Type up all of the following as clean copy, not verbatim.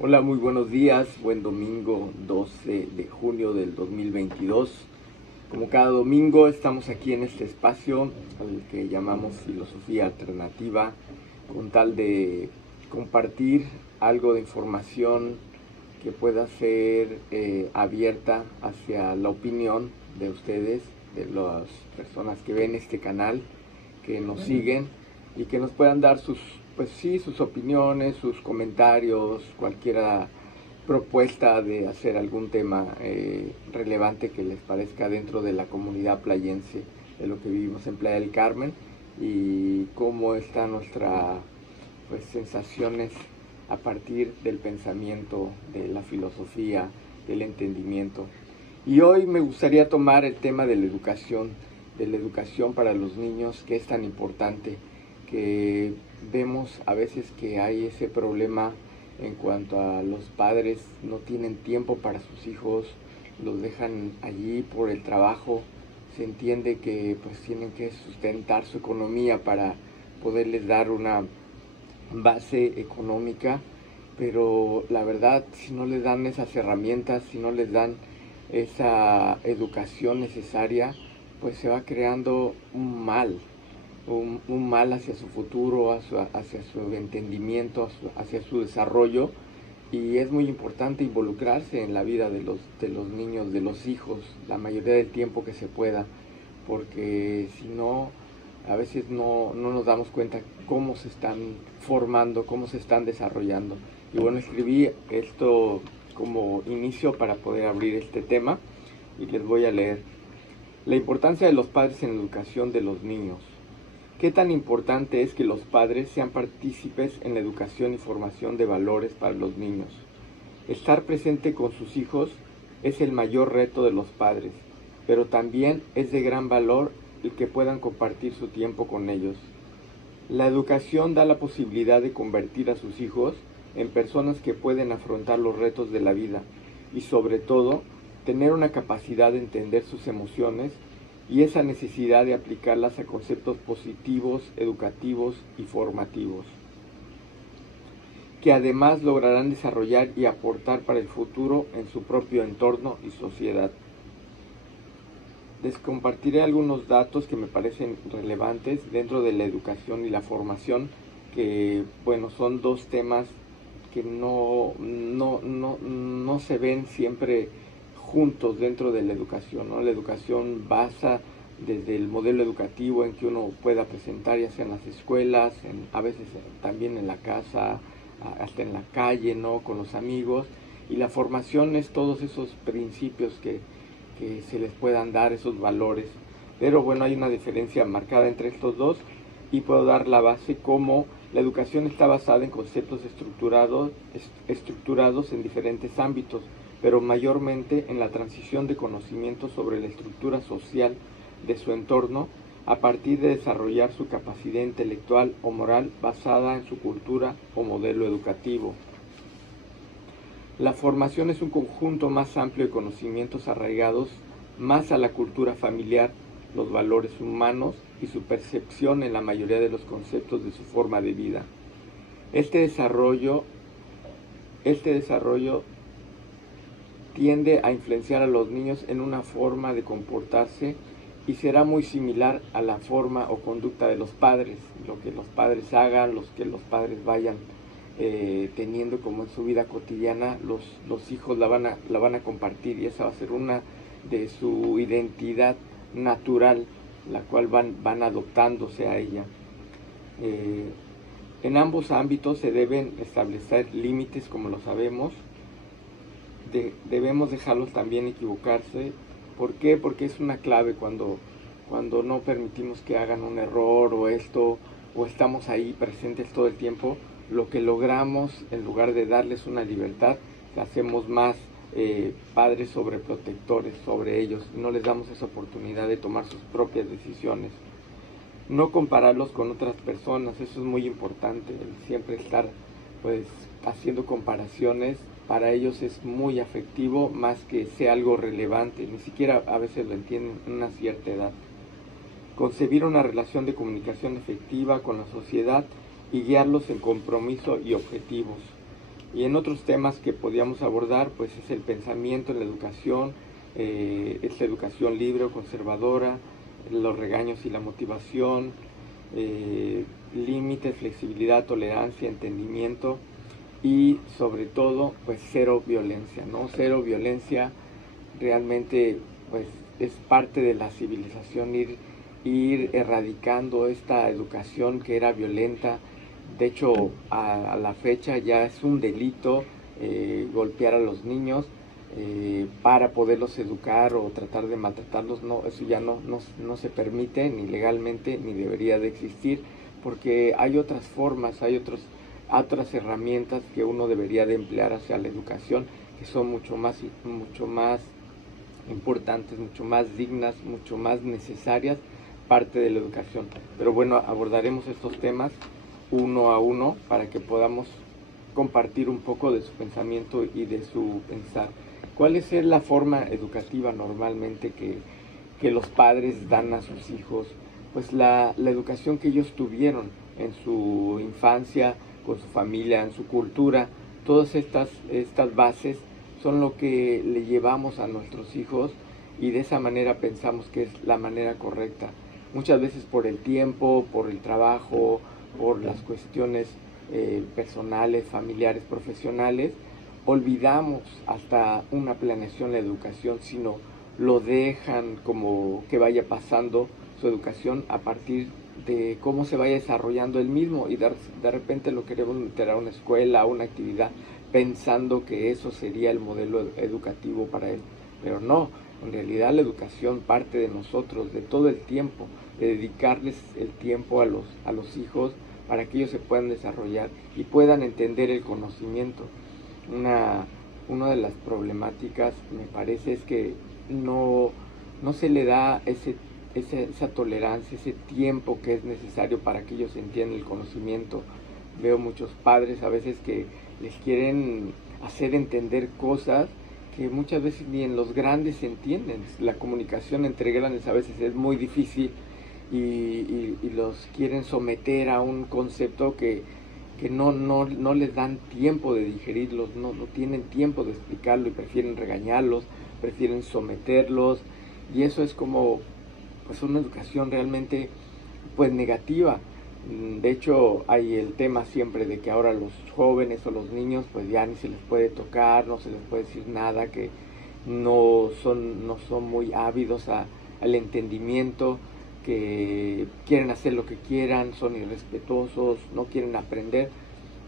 Hola, muy buenos días, buen domingo 12 de junio del 2022. Como cada domingo estamos aquí en este espacio al que llamamos Filosofía Alternativa, con tal de compartir algo de información que pueda ser abierta hacia la opinión de ustedes, de las personas que ven este canal, que nos siguen y que nos puedan dar sus opiniones, sus comentarios, cualquier propuesta de hacer algún tema relevante que les parezca dentro de la comunidad playense, de lo que vivimos en Playa del Carmen y cómo está nuestra sensaciones a partir del pensamiento, de la filosofía, del entendimiento. Y hoy me gustaría tomar el tema de la educación para los niños, que es tan importante, que vemos a veces que hay ese problema en cuanto a los padres no tienen tiempo para sus hijos, los dejan allí por el trabajo. Se entiende que pues tienen que sustentar su economía para poderles dar una base económica, pero la verdad, si no les dan esas herramientas, si no les dan esa educación necesaria, pues se va creando un mal hacia su futuro, hacia su entendimiento, hacia su desarrollo. Y es muy importante involucrarse en la vida de los niños, de los hijos, la mayoría del tiempo que se pueda, porque si no, a veces no nos damos cuenta cómo se están formando, cómo se están desarrollando. Y bueno, escribí esto como inicio para poder abrir este tema y les voy a leer. La importancia de los padres en la educación de los niños. ¿Qué tan importante es que los padres sean partícipes en la educación y formación de valores para los niños? Estar presente con sus hijos es el mayor reto de los padres, pero también es de gran valor el que puedan compartir su tiempo con ellos. La educación da la posibilidad de convertir a sus hijos en personas que pueden afrontar los retos de la vida y sobre todo tener una capacidad de entender sus emociones y esa necesidad de aplicarlas a conceptos positivos, educativos y formativos, que además lograrán desarrollar y aportar para el futuro en su propio entorno y sociedad. Les compartiré algunos datos que me parecen relevantes dentro de la educación y la formación, que bueno, son dos temas que no se ven siempre juntos dentro de la educación, ¿no? La educación basa desde el modelo educativo en que uno pueda presentar, ya sea en las escuelas, a veces también en la casa, hasta en la calle, ¿no? Con los amigos. Y la formación es todos esos principios que se les puedan dar, esos valores. Pero bueno, hay una diferencia marcada entre estos dos y puedo dar la base como la educación está basada en conceptos estructurados en diferentes ámbitos, pero mayormente en la transición de conocimientos sobre la estructura social de su entorno a partir de desarrollar su capacidad intelectual o moral basada en su cultura o modelo educativo. La formación es un conjunto más amplio de conocimientos arraigados más a la cultura familiar, los valores humanos y su percepción en la mayoría de los conceptos de su forma de vida. Este desarrollo tiende a influenciar a los niños en una forma de comportarse y será muy similar a la forma o conducta de los padres, lo que los padres hagan, los que los padres vayan teniendo como en su vida cotidiana, los hijos la van a compartir, y esa va a ser una de su identidad natural, la cual van adoptándose a ella. En ambos ámbitos se deben establecer límites, como lo sabemos. Debemos dejarlos también equivocarse. ¿Por qué? Porque es una clave cuando no permitimos que hagan un error o estamos ahí presentes todo el tiempo. Lo que logramos, en lugar de darles una libertad, hacemos más padres sobreprotectores sobre ellos, no les damos esa oportunidad de tomar sus propias decisiones. No compararlos con otras personas, eso es muy importante, siempre estar haciendo comparaciones. Para ellos es muy afectivo, más que sea algo relevante, ni siquiera a veces lo entienden en una cierta edad. Concebir una relación de comunicación efectiva con la sociedad y guiarlos en compromiso y objetivos. Y en otros temas que podíamos abordar, pues es el pensamiento en la educación, es la educación libre o conservadora, los regaños y la motivación, límites, flexibilidad, tolerancia, entendimiento y sobre todo pues cero violencia, ¿no? Cero violencia realmente pues es parte de la civilización, ir erradicando esta educación que era violenta. De hecho, a la fecha ya es un delito golpear a los niños para poderlos educar o tratar de maltratarlos. No, eso ya no se permite ni legalmente ni debería de existir, porque hay otras formas, hay otras herramientas que uno debería de emplear hacia la educación, que son mucho más importantes, mucho más dignas, mucho más necesarias, parte de la educación. Pero bueno, abordaremos estos temas uno a uno para que podamos compartir un poco de su pensamiento y de su pensar. ¿Cuál es la forma educativa normalmente que los padres dan a sus hijos? Pues la educación que ellos tuvieron en su infancia, con su familia, en su cultura. Todas estas bases son lo que le llevamos a nuestros hijos y de esa manera pensamos que es la manera correcta. Muchas veces por el tiempo, por el trabajo, por las cuestiones personales, familiares, profesionales, olvidamos hasta una planeación de la educación, sino lo dejan como que vaya pasando su educación a partir de cómo se vaya desarrollando el mismo, y de repente lo queremos meter a una escuela, a una actividad, pensando que eso sería el modelo educativo para él. Pero no, en realidad la educación parte de nosotros, de todo el tiempo, de dedicarles el tiempo a los hijos para que ellos se puedan desarrollar y puedan entender el conocimiento. Una de las problemáticas, me parece, es que no se le da esa tolerancia, ese tiempo que es necesario para que ellos entiendan el conocimiento. Veo muchos padres a veces que les quieren hacer entender cosas que muchas veces ni en los grandes se entienden. La comunicación entre grandes a veces es muy difícil y los quieren someter a un concepto que no les dan tiempo de digerirlos, no tienen tiempo de explicarlo y prefieren regañarlos, prefieren someterlos, y eso es como pues una educación realmente pues negativa. De hecho hay el tema siempre de que ahora los jóvenes o los niños pues ya ni se les puede tocar, no se les puede decir nada, que no son muy ávidos al entendimiento, que quieren hacer lo que quieran, son irrespetuosos, no quieren aprender.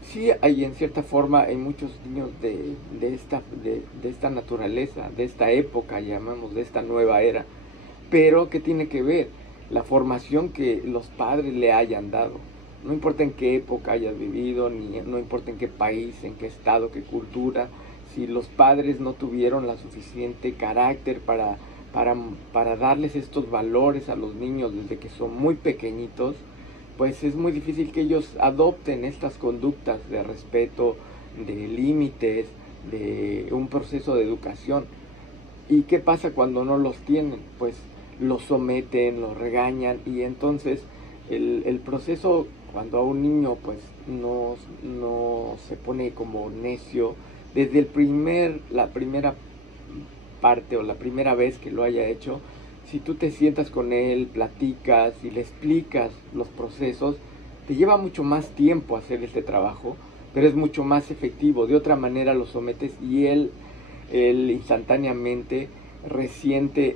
Sí hay en cierta forma, hay muchos niños de esta naturaleza, de esta época, llamamos, de esta nueva era, pero ¿qué tiene que ver? La formación que los padres le hayan dado. No importa en qué época hayas vivido, no importa en qué país, en qué estado, qué cultura, si los padres no tuvieron la suficiente carácter para darles estos valores a los niños desde que son muy pequeñitos, pues es muy difícil que ellos adopten estas conductas de respeto, de límites, de un proceso de educación. ¿Y qué pasa cuando no los tienen? Pues los someten, los regañan, y entonces el proceso, cuando a un niño pues no se pone como necio desde la primera parte o la primera vez que lo haya hecho, si tú te sientas con él, platicas y le explicas los procesos, te lleva mucho más tiempo hacer este trabajo, pero es mucho más efectivo. De otra manera lo sometes y él instantáneamente resiente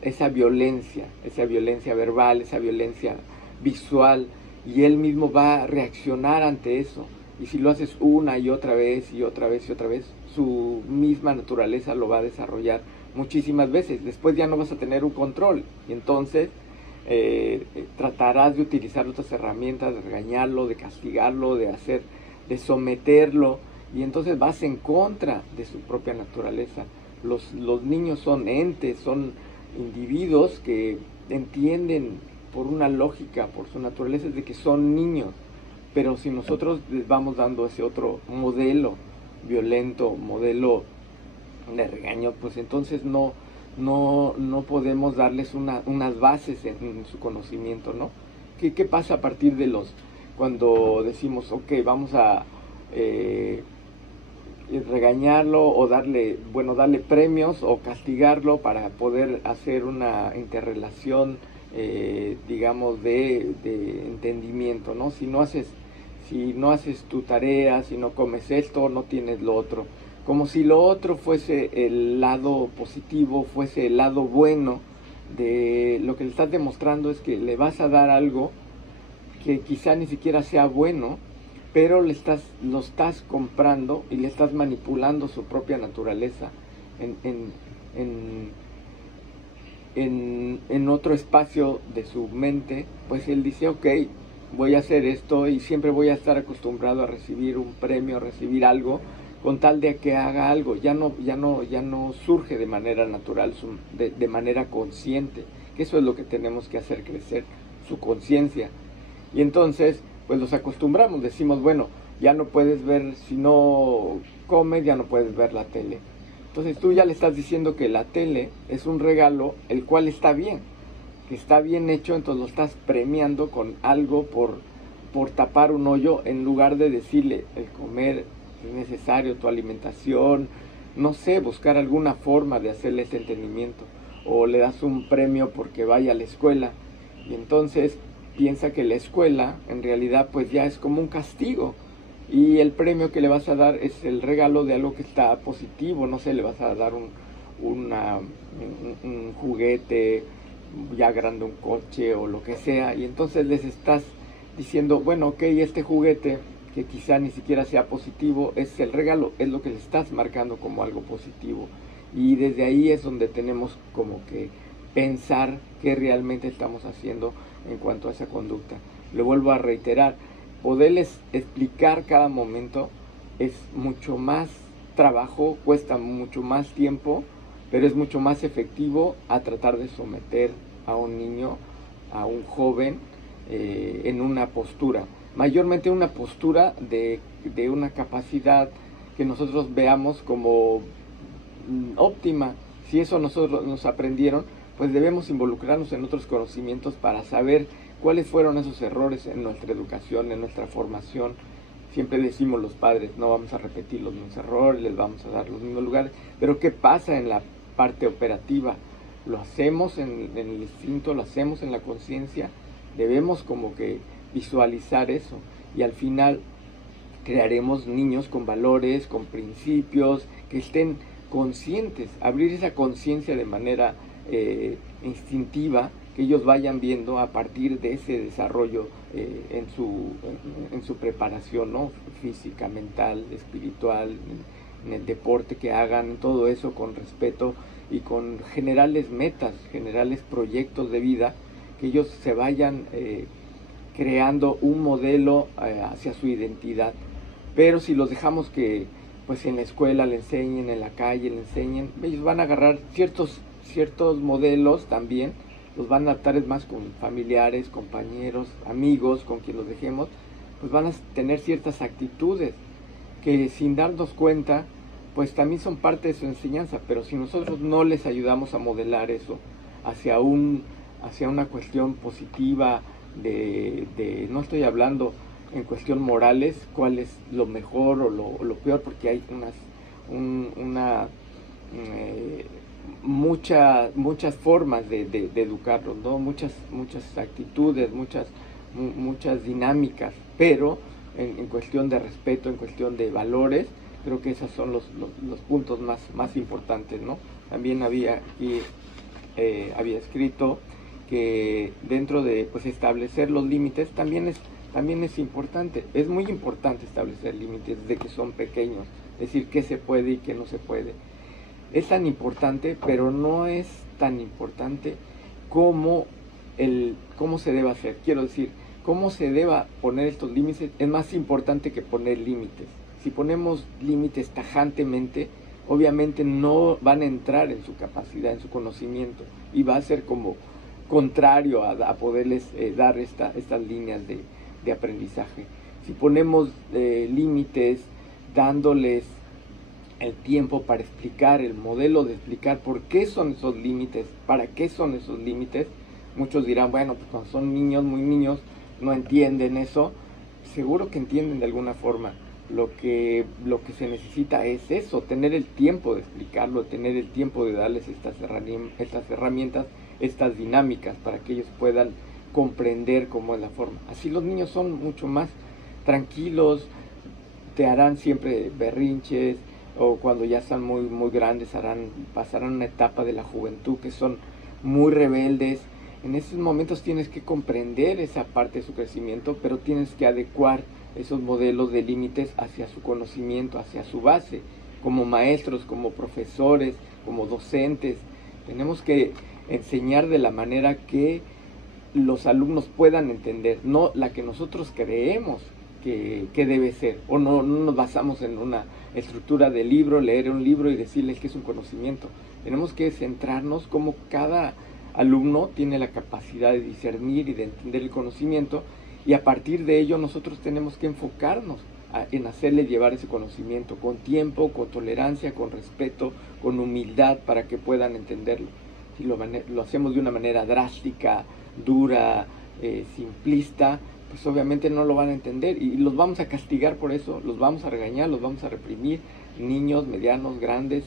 esa violencia verbal, esa violencia visual, y él mismo va a reaccionar ante eso. Y si lo haces una y otra vez y otra vez y otra vez, su misma naturaleza lo va a desarrollar muchísimas veces. Después ya no vas a tener un control, y entonces tratarás de utilizar otras herramientas, de regañarlo, de castigarlo, de someterlo, y entonces vas en contra de su propia naturaleza. Los niños son entes, son individuos que entienden por una lógica, por su naturaleza, de que son niños. Pero si nosotros les vamos dando ese otro modelo violento, modelo de regaño, pues entonces no podemos darles unas bases en su conocimiento, ¿no? ¿Qué pasa a partir de los cuando decimos, ok, vamos a regañarlo o darle premios o castigarlo para poder hacer una interrelación, digamos, de entendimiento, ¿no? Si no haces tu tarea, si no comes esto, no tienes lo otro. Como si lo otro fuese el lado positivo, fuese el lado bueno de lo que le estás demostrando. Es que le vas a dar algo que quizá ni siquiera sea bueno, pero lo estás comprando y le estás manipulando su propia naturaleza en otro espacio de su mente. Pues él dice, ok, voy a hacer esto y siempre voy a estar acostumbrado a recibir un premio, a recibir algo, con tal de que haga algo. Ya no surge de manera natural, de manera consciente, que eso es lo que tenemos que hacer crecer, su conciencia. Y entonces pues los acostumbramos, decimos, bueno, ya no puedes ver, si no comes, ya no puedes ver la tele. Entonces tú ya le estás diciendo que la tele es un regalo, el cual está bien, que está bien hecho, entonces lo estás premiando con algo por tapar un hoyo, en lugar de decirle, el comer es necesario, tu alimentación, no sé, buscar alguna forma de hacerle ese entendimiento. O le das un premio porque vaya a la escuela, y entonces piensa que la escuela en realidad pues ya es como un castigo, y el premio que le vas a dar es el regalo de algo que está positivo. No sé, le vas a dar un juguete ya grande, un coche o lo que sea, y entonces les estás diciendo, bueno, ok, este juguete que quizá ni siquiera sea positivo es el regalo, es lo que le estás marcando como algo positivo. Y desde ahí es donde tenemos como que pensar qué realmente estamos haciendo en cuanto a esa conducta. Lo vuelvo a reiterar, poderles explicar cada momento es mucho más trabajo, cuesta mucho más tiempo, pero es mucho más efectivo a tratar de someter a un niño, a un joven, en una postura, mayormente una postura de una capacidad que nosotros veamos como óptima. Si eso nosotros nos aprendieron, pues debemos involucrarnos en otros conocimientos para saber cuáles fueron esos errores en nuestra educación, en nuestra formación. Siempre decimos los padres, no vamos a repetir los mismos errores, les vamos a dar los mismos lugares, pero ¿qué pasa en la parte operativa? Lo hacemos en el instinto, lo hacemos en la conciencia. Debemos como que visualizar eso, y al final crearemos niños con valores, con principios, que estén conscientes, abrir esa conciencia de manera instintiva, que ellos vayan viendo a partir de ese desarrollo en su preparación, ¿no? Física, mental, espiritual, en el deporte que hagan, todo eso con respeto y con generales metas, generales proyectos de vida, que ellos se vayan creando un modelo hacia su identidad. Pero si los dejamos que pues en la escuela le enseñen, en la calle le enseñen, ellos van a agarrar ciertos modelos también, los van a adaptar más con familiares, compañeros, amigos, con quien los dejemos, pues van a tener ciertas actitudes que sin darnos cuenta pues también son parte de su enseñanza. Pero si nosotros no les ayudamos a modelar eso hacia una cuestión positiva, no estoy hablando en cuestión morales, cuál es lo mejor o lo peor, porque hay muchas formas de educarlos, ¿no? Muchas actitudes, muchas dinámicas, pero en cuestión de respeto, en cuestión de valores, creo que esos son los puntos más importantes, ¿no? También había escrito que dentro de pues establecer los límites también es importante, es muy importante establecer límites desde que son pequeños, decir qué se puede y qué no se puede. Es tan importante, pero no es tan importante como cómo se debe hacer. Quiero decir, cómo se deba poner estos límites es más importante que poner límites. Si ponemos límites tajantemente, obviamente no van a entrar en su capacidad, en su conocimiento, y va a ser como contrario a poderles dar estas líneas de aprendizaje. Si ponemos límites, dándoles el tiempo para explicar, el modelo de explicar por qué son esos límites, para qué son esos límites, muchos dirán, bueno, pues cuando son niños, muy niños, no entienden eso, seguro que entienden de alguna forma. Lo que se necesita es eso, tener el tiempo de explicarlo, tener el tiempo de darles estas herramientas, estas dinámicas, para que ellos puedan comprender cómo es la forma. Así los niños son mucho más tranquilos, te harán siempre berrinches, o cuando ya están muy grandes pasarán una etapa de la juventud que son muy rebeldes. En esos momentos tienes que comprender esa parte de su crecimiento, pero tienes que adecuar esos modelos de límites hacia su conocimiento, hacia su base, como maestros, como profesores, como docentes. Tenemos que enseñar de la manera que los alumnos puedan entender, no la que nosotros creemos que debe ser, o no nos basamos en una estructura de libro, leer un libro y decirles que es un conocimiento. Tenemos que centrarnos como cada alumno tiene la capacidad de discernir y de entender el conocimiento, y a partir de ello nosotros tenemos que enfocarnos en hacerle llevar ese conocimiento con tiempo, con tolerancia, con respeto, con humildad, para que puedan entenderlo. Si lo hacemos de una manera drástica, dura, simplista, pues obviamente no lo van a entender, y los vamos a castigar por eso, los vamos a regañar, los vamos a reprimir, niños, medianos, grandes,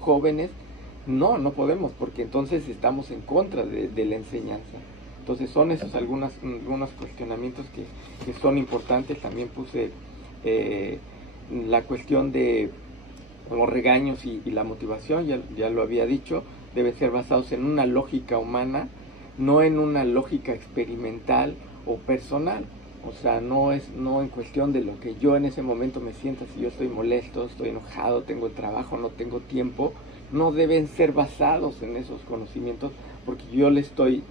jóvenes. No podemos, porque entonces estamos en contra de la enseñanza. Entonces son esos algunos cuestionamientos que son importantes. También puse la cuestión de los regaños y la motivación, ya lo había dicho, deben ser basados en una lógica humana, no en una lógica experimental o personal. O sea, no en cuestión de lo que yo en ese momento me sienta. Si yo estoy molesto, estoy enojado, tengo el trabajo, no tengo tiempo, no deben ser basados en esos conocimientos, porque yo le estoy,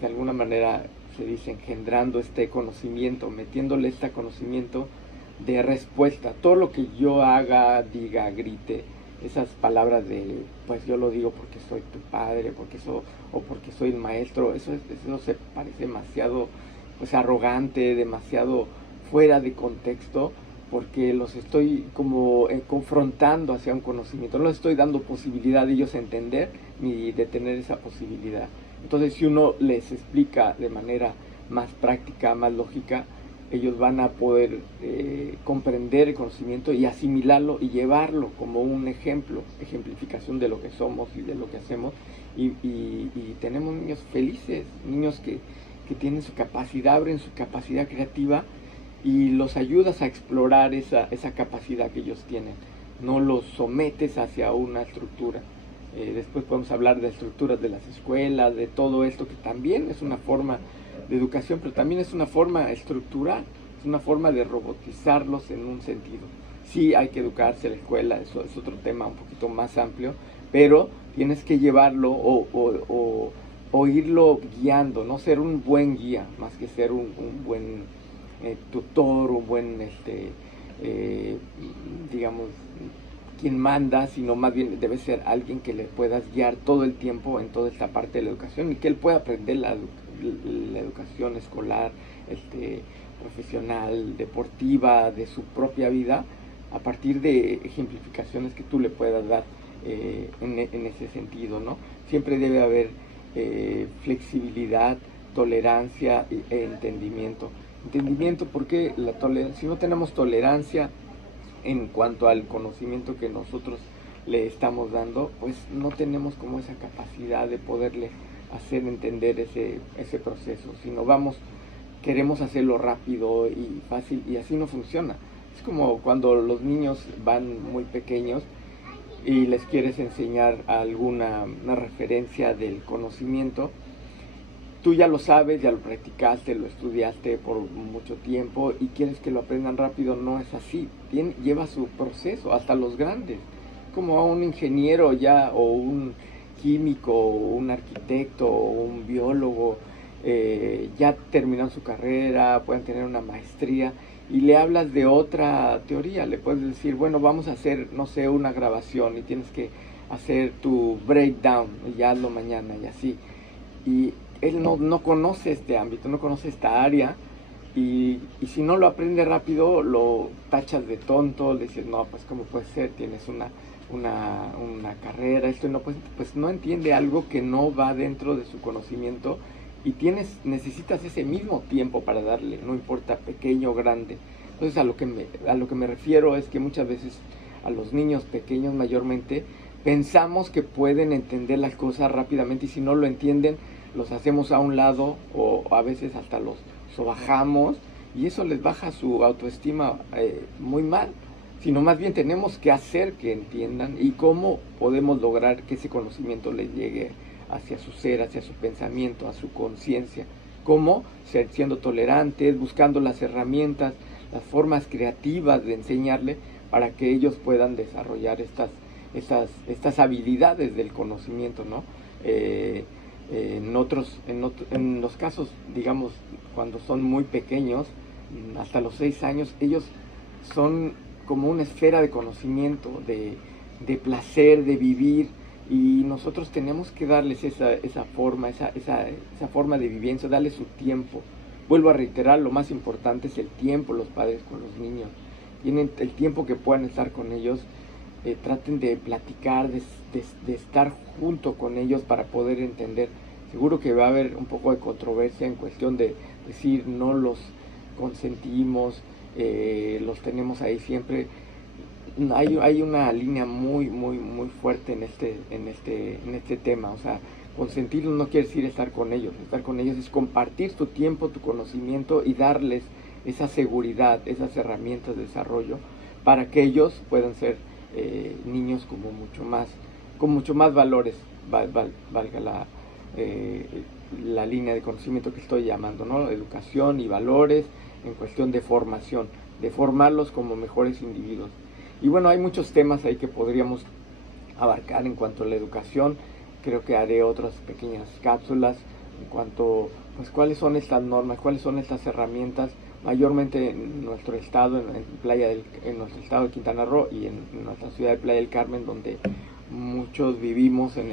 de alguna manera, se dice, engendrando este conocimiento, metiéndole este conocimiento de respuesta. Todo lo que yo haga, diga, grite, esas palabras de, pues yo lo digo porque soy tu padre, o porque soy el maestro, eso se parece demasiado, pues, arrogante, demasiado fuera de contexto, porque los estoy como confrontando hacia un conocimiento, no les estoy dando posibilidad de ellos entender ni de tener esa posibilidad. Entonces, si uno les explica de manera más práctica, más lógica, ellos van a poder comprender el conocimiento y asimilarlo y llevarlo como un ejemplificación de lo que somos y de lo que hacemos, y tenemos niños felices, niños que tienen su capacidad, abren su capacidad creativa, y los ayudas a explorar esa capacidad que ellos tienen, no los sometes hacia una estructura. Después podemos hablar de estructuras de las escuelas, de todo esto, que también es una forma de educación, pero también es una forma estructural, es una forma de robotizarlos en un sentido. Sí, hay que educarse en la escuela, eso es otro tema un poquito más amplio, pero tienes que llevarlo o irlo guiando, no ser un buen guía, más que ser un buen tutor, un buen, digamos, quien manda, sino más bien debe ser alguien que le puedas guiar todo el tiempo en toda esta parte de la educación, y que él pueda aprender la educación escolar, profesional, deportiva, de su propia vida, a partir de ejemplificaciones que tú le puedas dar en ese sentido, ¿no? Siempre debe haber flexibilidad, tolerancia e entendimiento. Entendimiento, porque si no tenemos tolerancia en cuanto al conocimiento que nosotros le estamos dando, pues no tenemos como esa capacidad de poderle hacer entender ese proceso. Si no queremos hacerlo rápido y fácil, y así no funciona. Es como cuando los niños van muy pequeños y les quieres enseñar una referencia del conocimiento. Tú ya lo sabes, ya lo practicaste, lo estudiaste por mucho tiempo y quieres que lo aprendan rápido. No es así, lleva su proceso, hasta los grandes, como a un ingeniero ya, o un químico, o un arquitecto, o un biólogo, ya terminan su carrera, pueden tener una maestría, y le hablas de otra teoría. Le puedes decir, bueno, vamos a hacer, no sé, una grabación, y tienes que hacer tu breakdown, y ya hazlo mañana, y así. Y él no conoce este ámbito, no conoce esta área, y si no lo aprende rápido, lo tachas de tonto, le dices, no, pues ¿cómo puede ser? Tienes una carrera, esto no, pues no entiende algo que no va dentro de su conocimiento, y necesitas ese mismo tiempo para darle, no importa pequeño o grande. Entonces a lo que me refiero es que muchas veces a los niños pequeños mayormente pensamos que pueden entender las cosas rápidamente, y si no lo entienden los hacemos a un lado, o a veces hasta los sobajamos, y eso les baja su autoestima muy mal. Sino más bien tenemos que hacer que entiendan, y cómo podemos lograr que ese conocimiento les llegue hacia su ser, hacia su pensamiento, a su conciencia. Cómo siendo tolerantes, buscando las herramientas, las formas creativas de enseñarle, para que ellos puedan desarrollar estas habilidades del conocimiento, ¿no? En los casos, digamos, cuando son muy pequeños, hasta los 6 años, ellos son como una esfera de conocimiento, de placer, de vivir, y nosotros tenemos que darles esa forma de vivencia, darles su tiempo. Vuelvo a reiterar, lo más importante es el tiempo, los padres con los niños. Tienen el tiempo que puedan estar con ellos, traten de platicar, de estar junto con ellos para poder entender. Seguro que va a haber un poco de controversia en cuestión de decir no los consentimos, los tenemos ahí siempre. Hay una línea muy fuerte en este tema. O sea, consentirlos no quiere decir estar con ellos. Estar con ellos es compartir tu tiempo, tu conocimiento, y darles esa seguridad, esas herramientas de desarrollo, para que ellos puedan ser niños con mucho más valores, valga la línea de conocimiento que estoy llamando, ¿no? Educación y valores en cuestión de formación, de formarlos como mejores individuos. Y bueno, hay muchos temas ahí que podríamos abarcar en cuanto a la educación. Creo que haré otras pequeñas cápsulas en cuanto, pues, cuáles son estas normas, cuáles son estas herramientas, mayormente en nuestro estado, en nuestro estado de Quintana Roo, y en nuestra ciudad de Playa del Carmen, donde muchos vivimos en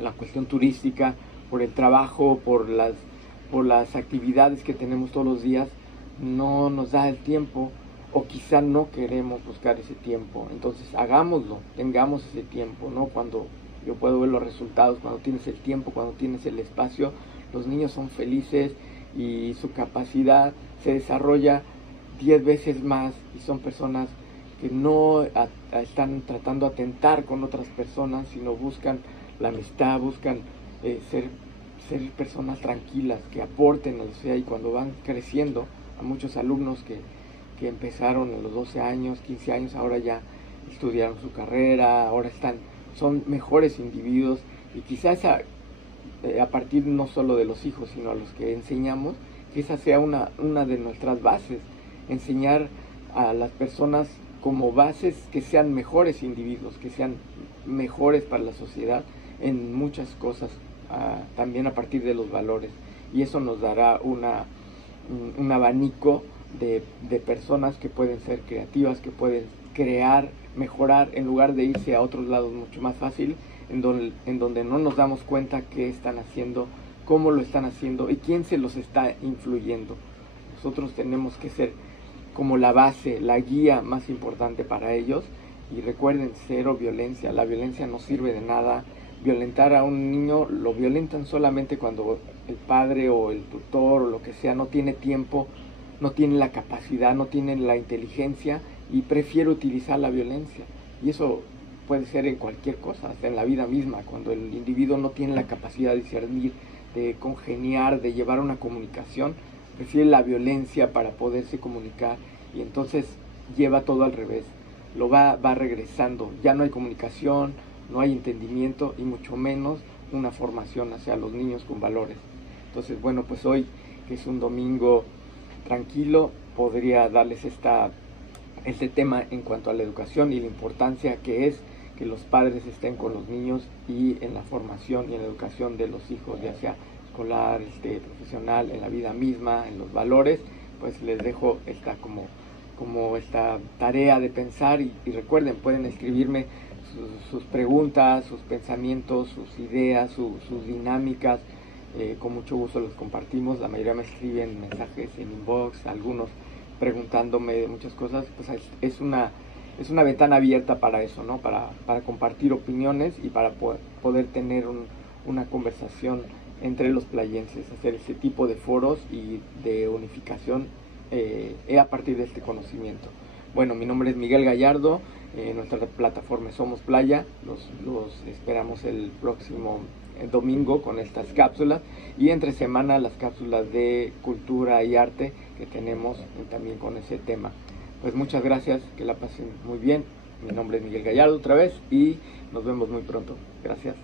la cuestión turística, por el trabajo, por las actividades que tenemos todos los días. No nos da el tiempo, o quizá no queremos buscar ese tiempo. Entonces hagámoslo, tengamos ese tiempo, ¿no? Cuando yo puedo ver los resultados, cuando tienes el tiempo, cuando tienes el espacio, los niños son felices y su capacidad se desarrolla 10 veces más, y son personas que no están tratando de atentar con otras personas, sino buscan la amistad, buscan ser personas tranquilas, que aporten, o sea. Y cuando van creciendo, a muchos alumnos que empezaron a los 12 años, 15 años, ahora ya estudiaron su carrera, ahora son mejores individuos, y quizás a partir no solo de los hijos, sino a los que enseñamos, que esa sea una de nuestras bases, enseñar a las personas como bases que sean mejores individuos, que sean mejores para la sociedad en muchas cosas, también a partir de los valores, y eso nos dará un abanico de personas que pueden ser creativas, que pueden crear, mejorar, en lugar de irse a otros lados mucho más fácil, en donde no nos damos cuenta qué están haciendo, cómo lo están haciendo y quién se los está influyendo. Nosotros tenemos que ser como la base, la guía más importante para ellos. Y recuerden, cero violencia. La violencia no sirve de nada. Violentar a un niño lo violentan solamente cuando el padre o el tutor o lo que sea no tiene tiempo, no tiene la capacidad, no tiene la inteligencia, y prefiere utilizar la violencia. Y eso puede ser en cualquier cosa, hasta en la vida misma, cuando el individuo no tiene la capacidad de discernir, de congeniar, de llevar una comunicación, prefiere la violencia para poderse comunicar, y entonces lleva todo al revés, lo va regresando. Ya no hay comunicación, no hay entendimiento, y mucho menos una formación hacia los niños con valores. Entonces, bueno, pues hoy, que es un domingo tranquilo, podría darles este tema en cuanto a la educación y la importancia que es que los padres estén con los niños, y en la formación y en la educación de los hijos, ya sea escolar, profesional, en la vida misma, en los valores. Pues les dejo como esta tarea de pensar, y recuerden, pueden escribirme sus preguntas, sus pensamientos, sus ideas, sus dinámicas. Con mucho gusto los compartimos. La mayoría me escriben mensajes en inbox, algunos preguntándome de muchas cosas. Pues es una ventana abierta para eso, ¿no? Para compartir opiniones, y para poder tener una conversación entre los playenses, hacer ese tipo de foros y de unificación a partir de este conocimiento. Bueno, mi nombre es Miguel Gallardo, nuestra plataforma Somos Playa, los esperamos el próximo domingo con estas cápsulas, y entre semana las cápsulas de cultura y arte que tenemos también con ese tema. Pues muchas gracias, que la pasen muy bien. Mi nombre es Miguel Gallardo otra vez y nos vemos muy pronto. Gracias.